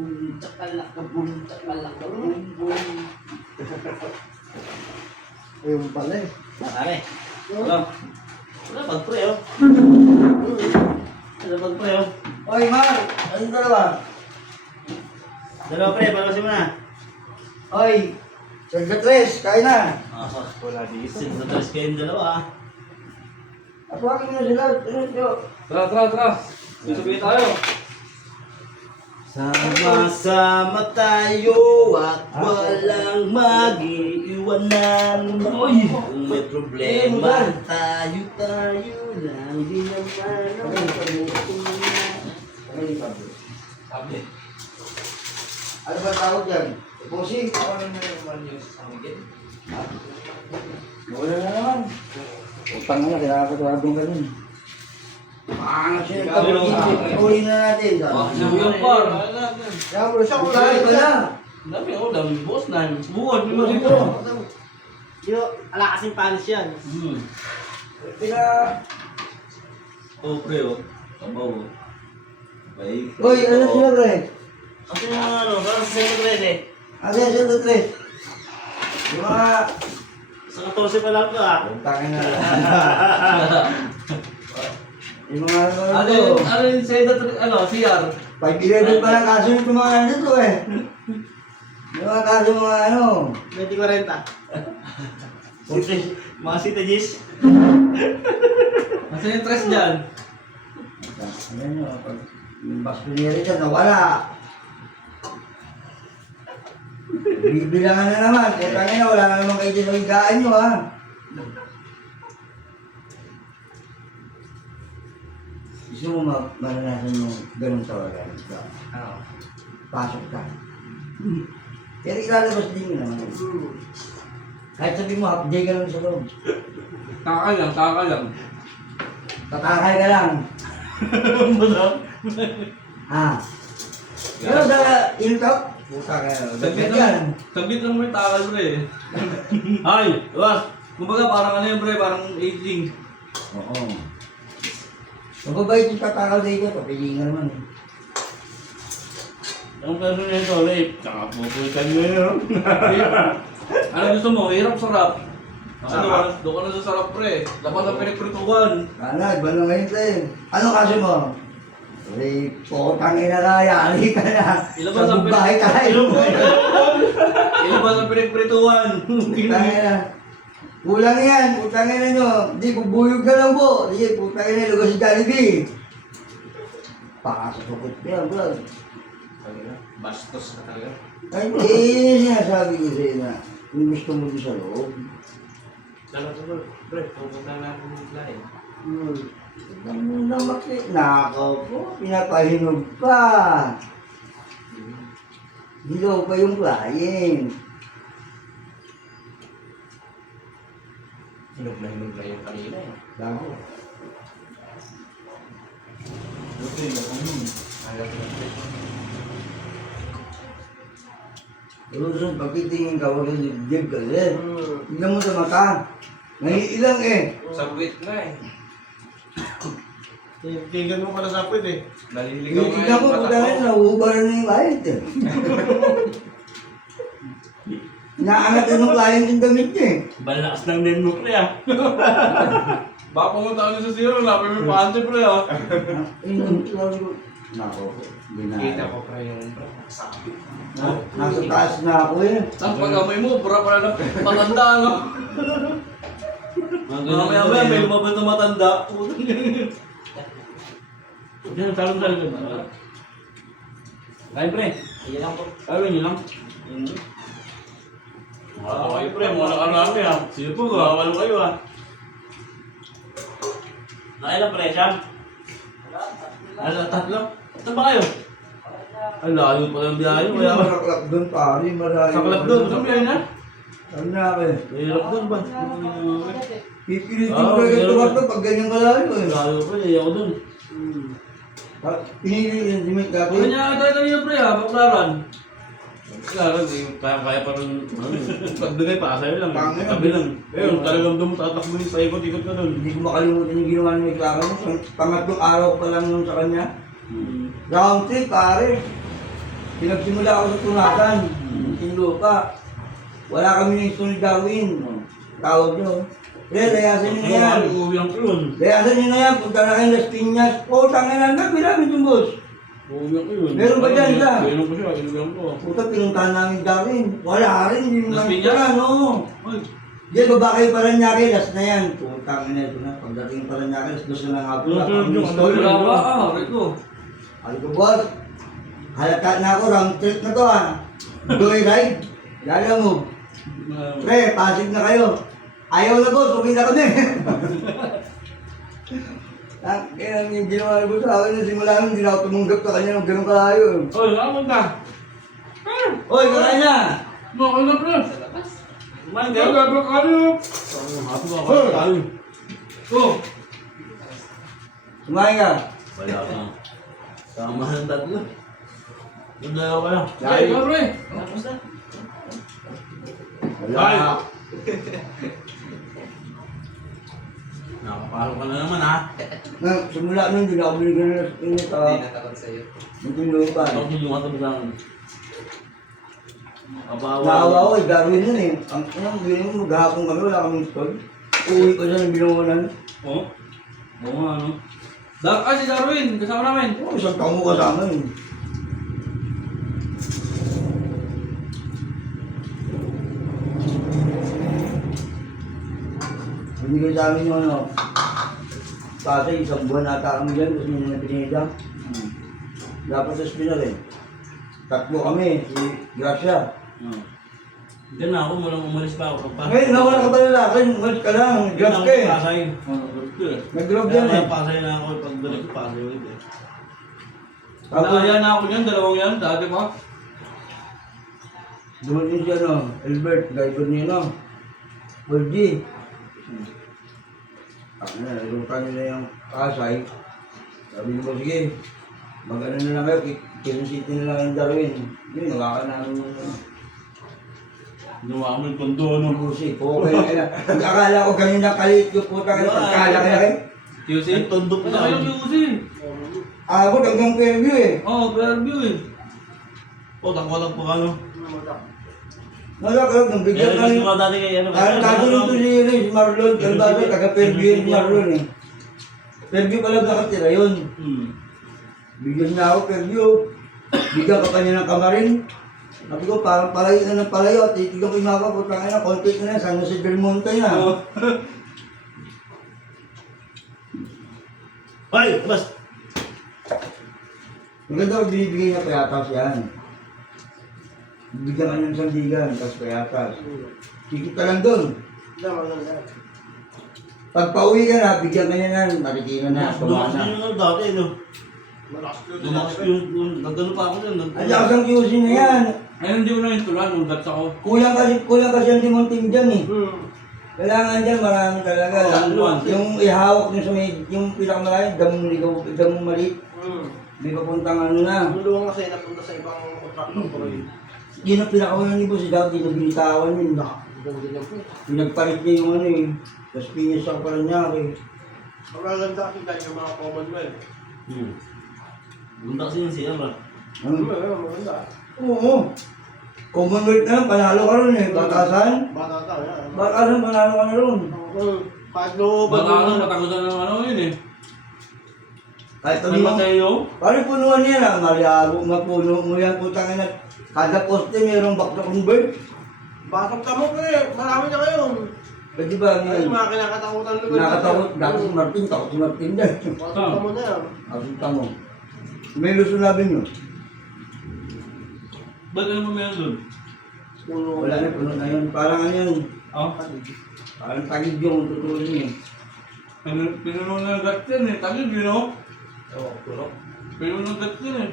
Boom, chakalaka, boom, chakalaka, boom, boom. Ayun pala eh. Pare. Ano? Wala pag-pre, oh. Wala pag-pre, oh. Oy, Mar! Ayun ka na ba? Dalawa, pre. Palabasin mo na. Oy! Sandra Tres, kain na! Wala dito. Sinatalis kayong dalawa, ah. Atwagin mo na sila. Tara. Susubihin tayo. Sama-sama tayo at walang mag-iiwanan. Kung may problema, tayo lang. Di naman ang pagmutunan. Sabi. Ano ba tawag dyan? Bossing? Ano na naman yung samigin? Wala na naman. Utang na, kinakatawagong ka dun. Maangat siya. Uli na natin. Yung par. Siyempre, siya kulay ka na. Dami, oh. Dami, boss na. Buwan, di mo dito. Yo, ala kasing panis yan. Pina... Oh, pre, oh. Kabaw, oh. Bye. Uy, ano sila, pre? Kasi yung mga ano, parang sa Santa Cruz, eh. Ano yan, Sandra Tres? Yung mga... Sa 14 pa lang ka, ah. Utangin na. Yung mga Ano yung Seda, CR? 5-11 pa lang kaso yung tumangan dito eh. Yung mga kaso mga ano. 20-40. Mga sitages. Nasaan yung tres dyan? Ayan yun, pag yung baskulieri dyan nawala. Bibilangan na naman. Kaya tangin na, wala na naman kayo dyan sa higaan nyo ha. Gusto mo maranasan yung ganun tawagan. Ano? Pasok ka. Pero ilalabas din yun naman. Kahit sabi mo, half day ka lang sa loob. Taka lang. Tatakay ka lang. Ah. Pero sa iltop, puta ka na. Saglit lang may takal, pre. Ay, was. Kumbaga parang ano yun, pre, parang aging. Oo. Mababait yung tatakal dito, papilingan naman eh. Ang kaso nito, Rape, tsaka pupulitan nyo yun. Ano gusto mo? Hirap, sarap. Ano, doon ka na sa sarap, pre. Laban sa pinagpritukan. Kana, iba na ngayon tayo. Ano kaso mo? Uy, putangin na ka, yari ka na. Ilabas Sa ang bubahay tayo. Ilabas ang pinagpritukan. Putangin na. Kulang yan, putangin na nyo. Hindi, bubuyog ka lang po. Sige, putangin na, lugas si Jollibee. Pakasasukot niya, bro. Bastos ka talaga. Ay, hindi, sinasabi ko sa'yo na kung gusto mo doon sa loob. Dalawa to, pre. Pupunta natin yung lain. Ang namakit. Nakaw po, pinapahinog pa. Hilaw pa yung client. Hinog na yung kanina eh. Bago. Buti na kung alam ko na. Lusun, pagtitingin ka, huwag yung dibdib ka rin. Tignan mo sa mata. Naiilang eh. Sabwit na eh. Tingnan mo pala sa puwit eh. Naliligaw nga Tignan mo, yung mata putangin, ko. nauubar na yung client eh. Naangat na ng client yung damit niya eh. Balakas lang din mo, pre, ah. Baka pumunta ka na sa zero, lapin mo yung panty, pre, ah. Nako, Kita ko pa yung sabi. Nasa taas na ako eh. Tapos pag-amoy mo, pura pala na matanda, no? Mamaya-maya, may lumabas na matanda. Diyan, talong-talong. Kain, pre. Iyan lang po. Kawin nyo lang. Okay, pre, muna ka namin, ah. Sige po, gawalo kayo, ah. Nakailang, pre, Siyam? Tatlo? Saan ba kayo? Ay, layo pa lang biyahe. Kaya ba? Masaklap doon pare, malayo. Sa club doon, saan biyahe na? Ano na ako eh. Mahirap doon ba? Pipilitin Oo, ko yung meron. tumakbo pag ganyan kalayo eh. Layo pa, ayaw ko doon. Pinili yung dimit Ano dati. niya tayo kanina, pre, ah? Baklaran. Kaya kaya pa rin, pagbigay pa, sa'yo lang. Panginoon. Tabi lang. Ayun, talagang doon tatakbo yung paikot-ikot ka doon. Hindi ko makalimutan yung ginawa ni Clara mo. Pangatlong araw pa lang nun sa kanya. Round trip pare. Pinagsimula ako sa tunasan, yung lupa. Wala kami ng sunod gawin. Tawag nyo. Pre, layasan nyo na yan. Uwi ang yun. Layasan nyo na yan, punta na kayo Las Piñas. O, tangin na, pinamit yung boss. Uwi ang yun. Meron ba dyan siya? Meron ko siya, inuwi ko. Puta, pinuntahan namin gawin. Wala rin, hindi mo Las lang Piñas? pala, no? Ay, Diyan, baba kayo Paranaque, last na yan. Putang ina ito na. Pagdating Paranaque, last dos na lang hapon. wala ba? Rico. Ano ko, boss? Halata na ako, round trip na to ah. Joyride. Lala mo. Pre, Pasig na kayo. Ayaw na boss, uwi na kami. Kaya yung ginawa na boss sa akin, simula nun, hindi na ako tumunggap sa kanya ng ganun kalayo. Oy, ako ka. Oy, kakain na! Bakit na, pre? Kumain Kaya kayo? gagawin ka niyo. Happy ba ako tayo? Oh, Kumain ka. Wala ka. Sama ng tatlo. Yung dalawa lang. ay, ka, pre. Wala. Nakapalo ka na naman ha. Simula nun, hindi na ako binigyan ng init. natakot sa'yo. Hindi lupa. Ikaw din yung katabi sa akin. Kabawa. Naawa ko, Darwin nun eh. Ang bilhin mo, maghapon kami, wala kaming stall. Uwi ko siya ng binungunan. Oh, oo nga, ano. Si Darwin, kasama namin. Oh, isang taong mo kasama yun. Binigay sa amin yung ano. Kasi isang buwan ata kami dyan, tapos may mga pinida. Dapat sa spinner eh. Tatlo kami, si Gracia. Oh. Diyan na ako, walang umalis pa ako. Ngayon, nawala ka pala lakin, umalis ka lang, grab ka eh. Pasay. Nag-grab Kaya yan eh. kaya pasay na ako, pagbalik ko pasay ulit eh. Nakaya na ako niyan, dalawang yan, dati pa. Dumating siya no, Albert, driver niya no. 4G. Ako na, nalungkan nila yung Pasay. Sabi ko, sige, mag-ano na lang kayo, Quezon City na lang yung Darwin. Yun, nawakan namin yung Ginawa mo yung kondo, ano? Busi. Okay na. Akala ko ganyan na kalit yung puta ka na pagkalaki-laki. QC? Tundok Ano na. kayo QC? Ako, hanggang Fairview eh. Oh, Fairview eh. O, takwalag po ka, no? Wala ka, nang bigyan Kaya kami. gusto ka dati kay ano? Kaso nito si Riz Marlon, kalbado, taga Fairview yung Marlon eh. Fairview pala nakatira yun. Bigyan niya ako Fairview. Bigyan ka pa niya ng kamarin. Sabi ko, parang palayo na ng palayo. Titigyan ko yung mapa, putang ina, konti na yan. San Jose del Monte na. Ay, bas! Maganda ko binibigay niya payatas yan. Bigyan ka niya ng sandigan, tapos payatas. Sikit ka lang doon. Pag pauwi ka na, bigyan ka niya yan. Maritingan na, Lumakas tumana. yun yung dati, no? Lumakas yun. Nagano pa ako dyan. Ang lakas ng QC na yan. Ayun, hindi ko na yung tulan nung dats ako. Kulang kasi ang limonting dyan eh. Kailangan dyan marami talaga. Yung ihawak nyo sa may, yung pinakamalayo, damong maliit. May papuntang ano na. Yung luwang kasi napunta sa ibang contractor ko rin. Yun ang pinakawalan ni Boss, daw dito binitawan yun. Pinagpalit niya yung ano eh. Tapos pinis ako pa rin niya eh. Ang maganda kasi tayo yung mga Commonwealth. Gunda kasi yung siya, ba? Ano? Maganda. Oo. Commonwealth na lang, panalo ka rin eh. Batasan? Bata ka, yan. Batasan, panalo ka na rin. Kahit looban Baka ano, matagutan ng ano yun eh. Kahit May sabi mo, Mateo. parang punuan niya na, mariago, mapuno mo yan, putang ina. Kada poste mayroong back to convert. Basag ka mo pre, marami na kayo. Pwede ba Ay, ngayon? mga kinakatakutan lugar. Nakatakot, dati si Martin, takot si Martin din. Basag ka mo na yan. Asunta mo. May Luzon namin yun. Ba't ano mo meron doon? Wala na, puno na yun. Parang ano yun, Oh? parang tagid yung tutulong eh. Pinuno ng guts yan eh. Tagid yun oh. Oo, puro. Pinuno ng guts yan eh.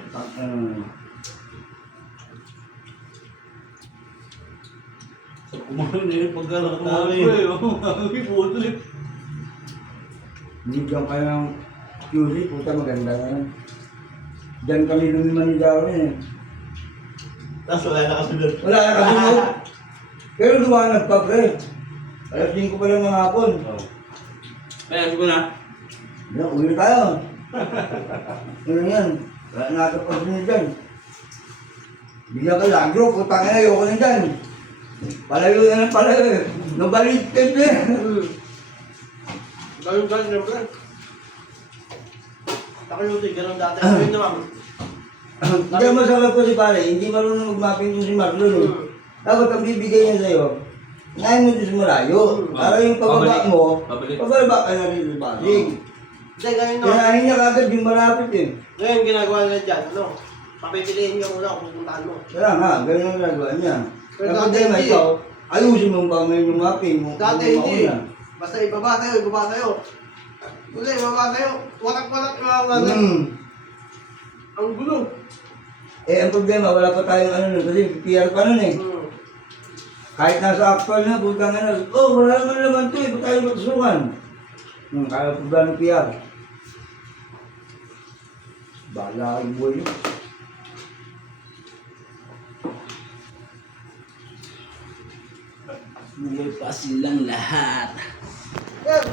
Sa kumain na yung pagkalak Ano namin. eh, oh. Puto eh. Binigyan kayo ng QC, puta maganda na yan. Diyan kami lumiman ni Darwin eh. Tapos wala na kasunod. Wala na kasunod. Pero luwanag pa pre. Alas 5 pa lang ng hapon. Kaya ko na. Yan, uwi na tayo. Ano yan? Wala na ata pagsunod dyan. Bigyan ka lang, bro, putang ina, ayoko na dyan. Palayo na lang palayo eh. Nabaliktad eh. Ganun ganun, siyempre. Nakaluti, ganun dati. Ngayon naman. Hindi ang masama ko si pare, hindi marunong mag-mapping yung si Marlon eh. Dapat ang bibigay niya sa'yo, ngayon mo doon sa malayo. Para yung pababa mo, Pabalik. pababa ka na rin sa Pasig. Hindi, ganun naman. Kinahin niya kagad yung malapit eh. Ngayon, ginagawa nila dyan, ano? Papipiliin ka muna kung pupuntahan mo. Kaya nga, ganyan ang ginagawa niya. Pero Kapag dati di hindi. ikaw, ayusin mo ba ngayon yung mapping mo? Dati kung hindi. mauna. Basta ibaba sa'yo, ibaba sa'yo. Wala, ibaba sa'yo. Watak-watak yung mga ano. Ang gulo. Eh, ang problema, wala pa tayong ano nun, kasi PR pa nun eh. Kahit nasa actual na, butang na, oh, wala naman to eh, ba't tayo matusukan? Kaya problema ng PR. Bahala yung buhay yun. Buhay pa silang lahat. Yan.